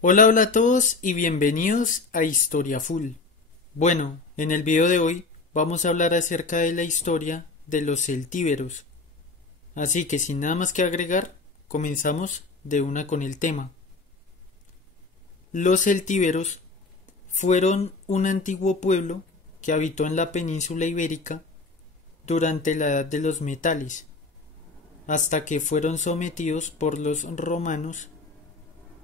Hola, hola a todos y bienvenidos a Historia Full. Bueno, en el video de hoy vamos a hablar acerca de la historia de los celtíberos. Así que sin nada más que agregar, comenzamos de una con el tema. Los celtíberos fueron un antiguo pueblo que habitó en la península ibérica durante la Edad de los Metales, hasta que fueron sometidos por los romanos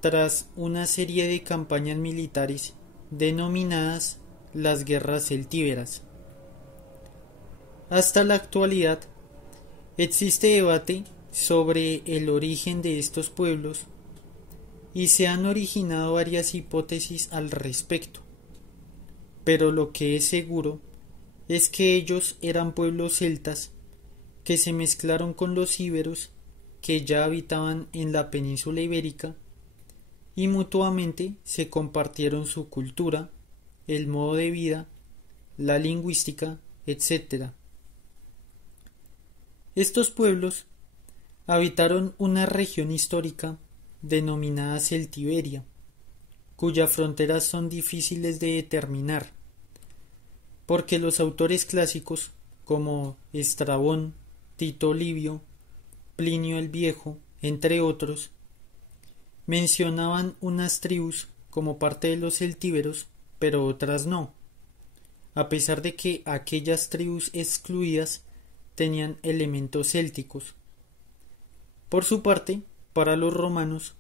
tras una serie de campañas militares denominadas las guerras celtíberas. Hasta la actualidad existe debate sobre el origen de estos pueblos y se han originado varias hipótesis al respecto, pero lo que es seguro es que ellos eran pueblos celtas que se mezclaron con los íberos que ya habitaban en la península ibérica y mutuamente se compartieron su cultura, el modo de vida, la lingüística, etc. Estos pueblos habitaron una región histórica denominada Celtiberia, cuyas fronteras son difíciles de determinar, porque los autores clásicos como Estrabón, Tito Livio, Plinio el Viejo, entre otros, mencionaban unas tribus como parte de los celtíberos, pero otras no, a pesar de que aquellas tribus excluidas tenían elementos célticos. Por su parte, para los romanos,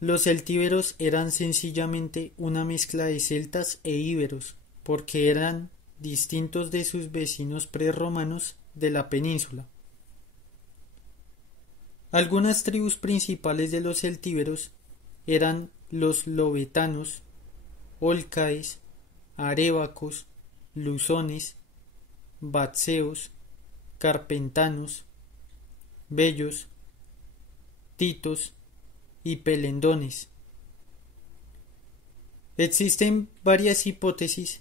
los celtíberos eran sencillamente una mezcla de celtas e íberos, porque eran distintos de sus vecinos prerromanos de la península. Algunas tribus principales de los celtíberos eran los lobetanos, olcaes, arébacos, luzones, batceos, carpentanos, bellos, titos y pelendones. Existen varias hipótesis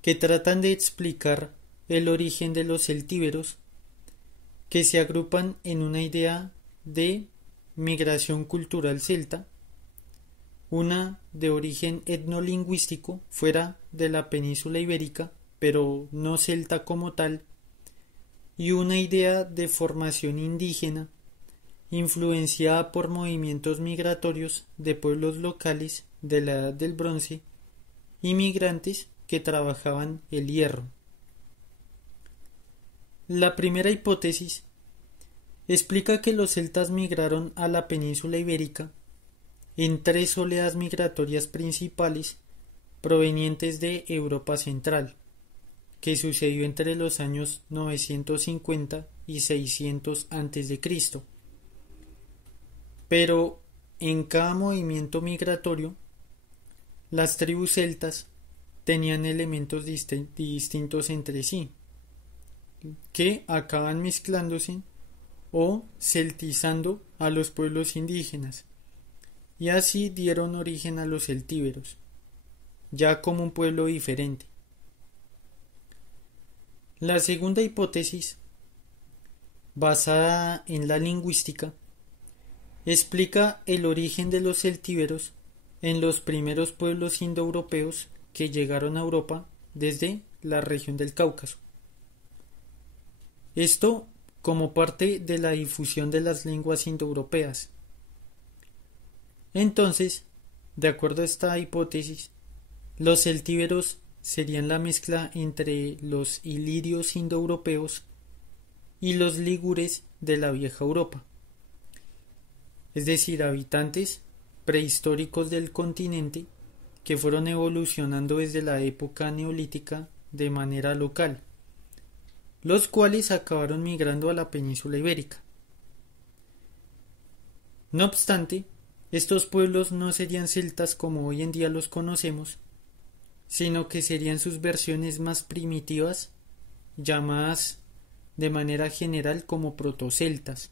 que tratan de explicar el origen de los celtíberos, que se agrupan en una idea de migración cultural celta, una de origen etnolingüístico fuera de la península ibérica, pero no celta como tal, y una idea de formación indígena influenciada por movimientos migratorios de pueblos locales de la Edad del Bronce y migrantes que trabajaban el hierro. La primera hipótesis explica que los celtas migraron a la península ibérica en tres oleadas migratorias principales provenientes de Europa Central, que sucedió entre los años 950 y 600 a.C. Pero en cada movimiento migratorio, las tribus celtas tenían elementos distintos entre sí, que acaban mezclándose o celtizando a los pueblos indígenas, y así dieron origen a los celtíberos, ya como un pueblo diferente. La segunda hipótesis, basada en la lingüística, explica el origen de los celtíberos en los primeros pueblos indoeuropeos que llegaron a Europa desde la región del Cáucaso. Esto como parte de la difusión de las lenguas indoeuropeas. Entonces, de acuerdo a esta hipótesis, los celtíberos serían la mezcla entre los ilirios indoeuropeos y los ligures de la vieja Europa, es decir, habitantes prehistóricos del continente que fueron evolucionando desde la época neolítica de manera local, los cuales acabaron migrando a la península ibérica. No obstante, estos pueblos no serían celtas como hoy en día los conocemos, sino que serían sus versiones más primitivas, llamadas de manera general como protoceltas,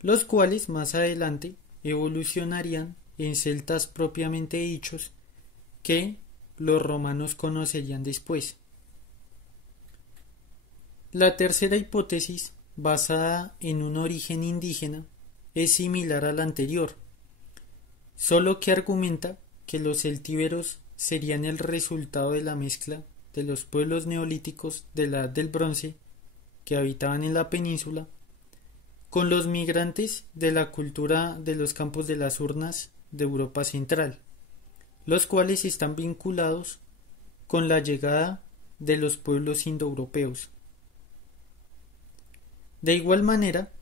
los cuales más adelante evolucionarían en celtas propiamente dichos que los romanos conocerían después. La tercera hipótesis, basada en un origen indígena, es similar a la anterior, solo que argumenta que los celtíberos serían el resultado de la mezcla de los pueblos neolíticos de la Edad del Bronce que habitaban en la península con los migrantes de la cultura de los campos de las urnas de Europa Central, los cuales están vinculados con la llegada de los pueblos indoeuropeos. De igual manera,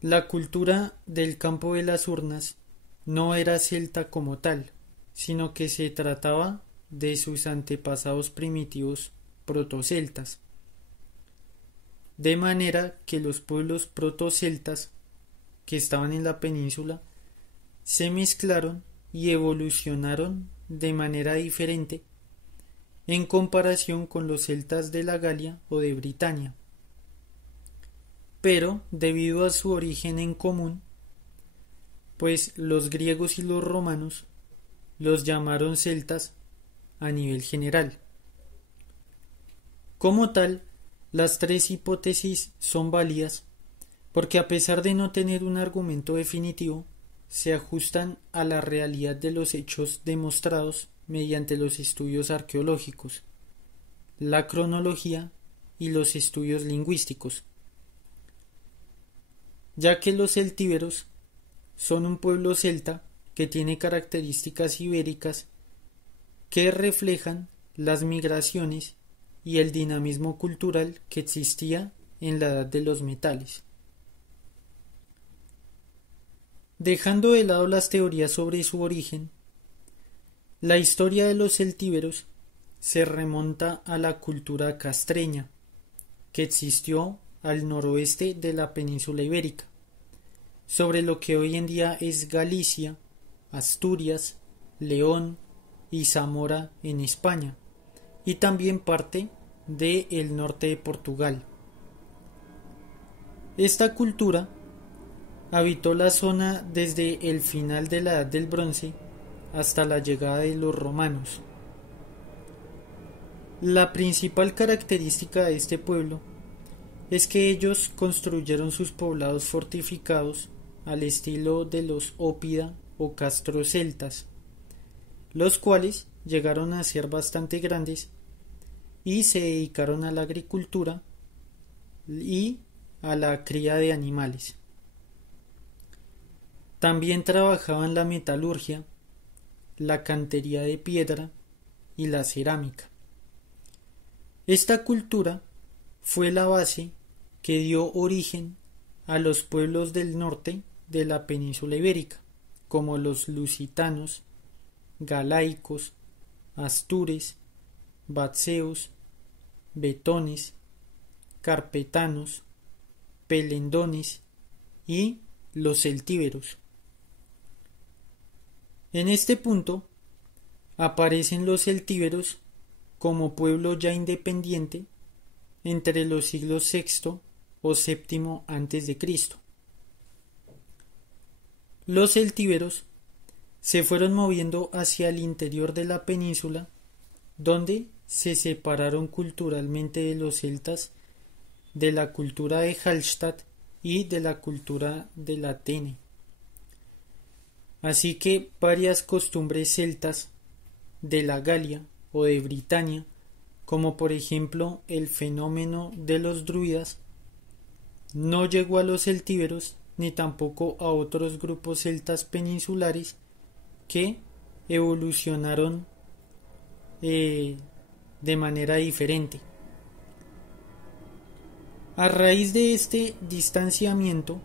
la cultura del campo de las urnas no era celta como tal, sino que se trataba de sus antepasados primitivos protoceltas. De manera que los pueblos protoceltas que estaban en la península se mezclaron y evolucionaron de manera diferente en comparación con los celtas de la Galia o de Britania. Pero debido a su origen en común, pues los griegos y los romanos los llamaron celtas a nivel general. Como tal, las tres hipótesis son válidas porque a pesar de no tener un argumento definitivo, se ajustan a la realidad de los hechos demostrados mediante los estudios arqueológicos, la cronología y los estudios lingüísticos, ya que los celtíberos son un pueblo celta que tiene características ibéricas que reflejan las migraciones y el dinamismo cultural que existía en la Edad de los Metales. Dejando de lado las teorías sobre su origen, la historia de los celtíberos se remonta a la cultura castreña, que existió al noroeste de la península ibérica, sobre lo que hoy en día es Galicia, Asturias, León y Zamora en España, y también parte del norte de Portugal. Esta cultura habitó la zona desde el final de la Edad del Bronce hasta la llegada de los romanos. La principal característica de este pueblo es que ellos construyeron sus poblados fortificados al estilo de los ópida o castroceltas, los cuales llegaron a ser bastante grandes y se dedicaron a la agricultura y a la cría de animales. También trabajaban la metalurgia, la cantería de piedra y la cerámica. Esta cultura fue la base que dio origen a los pueblos del norte de la península ibérica, como los lusitanos, galaicos, astures, batceos, betones, carpetanos, pelendones y los celtíberos. En este punto aparecen los celtíberos como pueblo ya independiente entre los siglos VI o VII antes de Cristo. Los celtíberos se fueron moviendo hacia el interior de la península, donde se separaron culturalmente de los celtas de la cultura de Hallstatt y de la cultura de la Atene. Así que varias costumbres celtas de la Galia o de Britania, como por ejemplo el fenómeno de los druidas, no llegó a los celtíberos ni tampoco a otros grupos celtas peninsulares que evolucionaron de manera diferente. A raíz de este distanciamiento,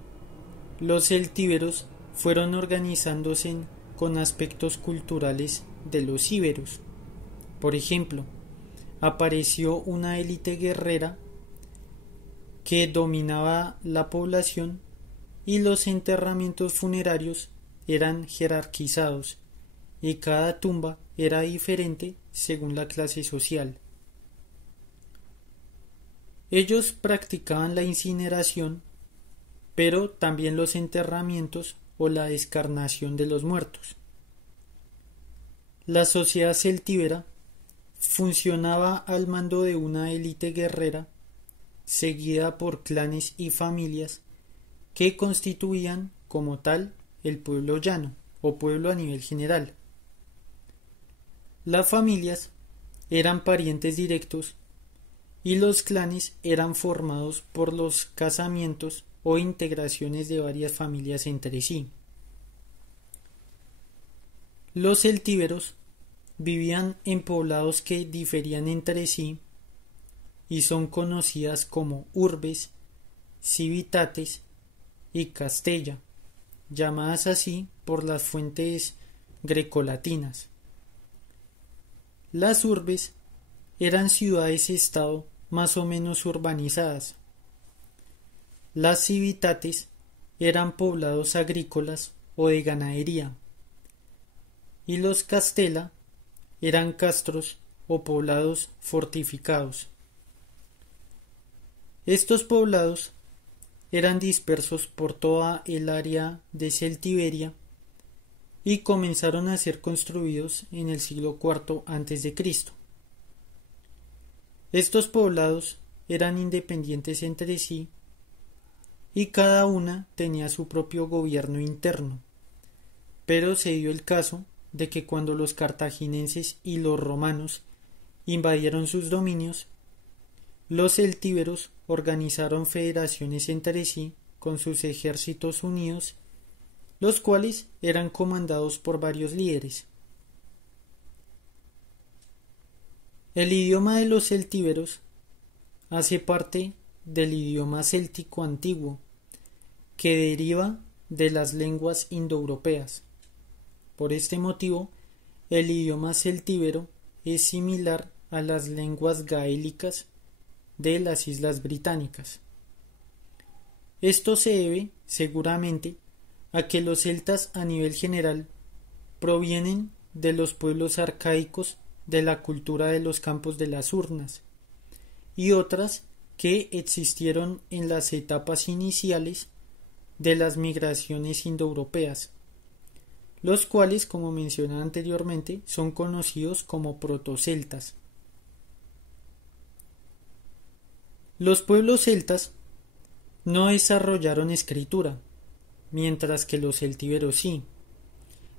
los celtíberos fueron organizándose con aspectos culturales de los íberos. Por ejemplo, apareció una élite guerrera que dominaba la población y los enterramientos funerarios eran jerarquizados y cada tumba era diferente según la clase social. Ellos practicaban la incineración, pero también los enterramientos o la descarnación de los muertos. La sociedad celtíbera funcionaba al mando de una élite guerrera seguida por clanes y familias que constituían como tal el pueblo llano o pueblo a nivel general. Las familias eran parientes directos y los clanes eran formados por los casamientos o integraciones de varias familias entre sí. Los celtíberos vivían en poblados que diferían entre sí y son conocidas como urbes, civitates y castella, llamadas así por las fuentes grecolatinas. Las urbes eran ciudades-estado más o menos urbanizadas. Las civitates eran poblados agrícolas o de ganadería, y los castella eran castros o poblados fortificados. Estos poblados eran dispersos por toda el área de Celtiberia y comenzaron a ser construidos en el siglo IV a.C. Estos poblados eran independientes entre sí y cada una tenía su propio gobierno interno, pero se dio el caso de que cuando los cartagineses y los romanos invadieron sus dominios, los celtíberos organizaron federaciones entre sí con sus ejércitos unidos, los cuales eran comandados por varios líderes. El idioma de los celtíberos hace parte del idioma céltico antiguo, que deriva de las lenguas indoeuropeas. Por este motivo, el idioma celtíbero es similar a las lenguas gaélicas de las Islas Británicas. Esto se debe, seguramente, a que los celtas a nivel general provienen de los pueblos arcaicos de la cultura de los campos de las urnas y otras que existieron en las etapas iniciales de las migraciones indoeuropeas, los cuales, como mencioné anteriormente, son conocidos como protoceltas. Los pueblos celtas no desarrollaron escritura, mientras que los celtíberos sí,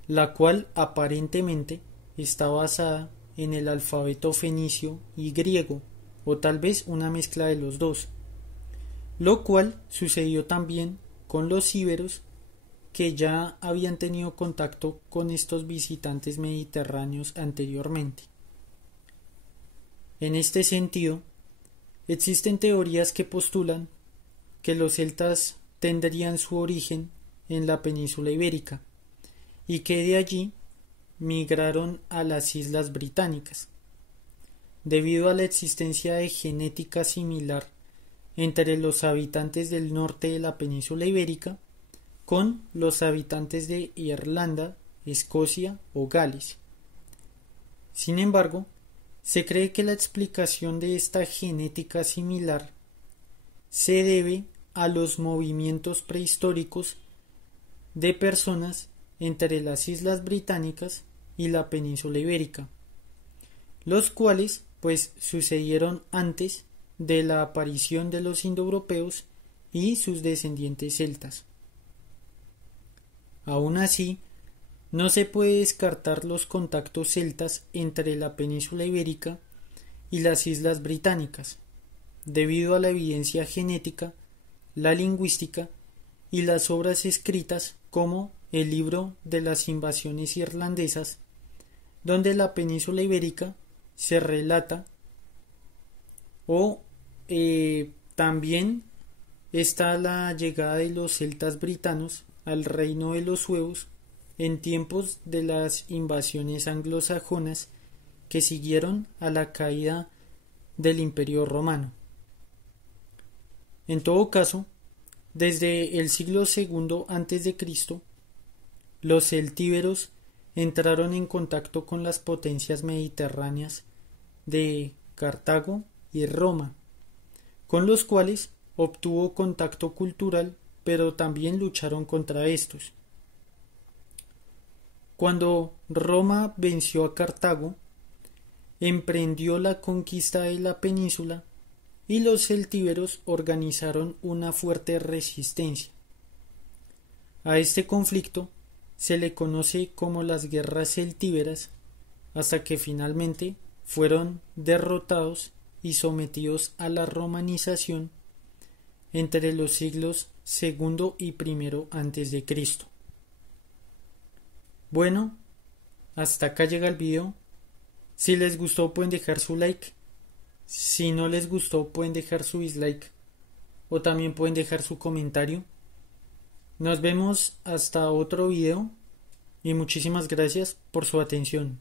la cual aparentemente está basada en el alfabeto fenicio y griego, o tal vez una mezcla de los dos, lo cual sucedió también con los íberos, que ya habían tenido contacto con estos visitantes mediterráneos anteriormente. En este sentido, existen teorías que postulan que los celtas tendrían su origen en la península ibérica y que de allí migraron a las Islas Británicas, debido a la existencia de genética similar entre los habitantes del norte de la península ibérica con los habitantes de Irlanda, Escocia o Gales. Sin embargo, se cree que la explicación de esta genética similar se debe a los movimientos prehistóricos de personas entre las Islas Británicas y la península ibérica, los cuales pues sucedieron antes de la aparición de los indoeuropeos y sus descendientes celtas. Aún así, no se puede descartar los contactos celtas entre la península ibérica y las Islas Británicas, debido a la evidencia genética, la lingüística y las obras escritas como el libro de las invasiones irlandesas, donde la península ibérica se relata, o también está la llegada de los celtas britanos al reino de los suevos en tiempos de las invasiones anglosajonas que siguieron a la caída del Imperio Romano. En todo caso, desde el siglo II a.C., los celtíberos entraron en contacto con las potencias mediterráneas de Cartago y Roma, con los cuales obtuvo contacto cultural, pero también lucharon contra estos. Cuando Roma venció a Cartago, emprendió la conquista de la península y los celtíberos organizaron una fuerte resistencia. A este conflicto se le conoce como las guerras celtíberas, hasta que finalmente fueron derrotados y sometidos a la romanización entre los siglos II y I antes de Cristo. Bueno, hasta acá llega el video. Si les gustó pueden dejar su like. Si no les gustó pueden dejar su dislike. O también pueden dejar su comentario. Nos vemos hasta otro video. Y muchísimas gracias por su atención.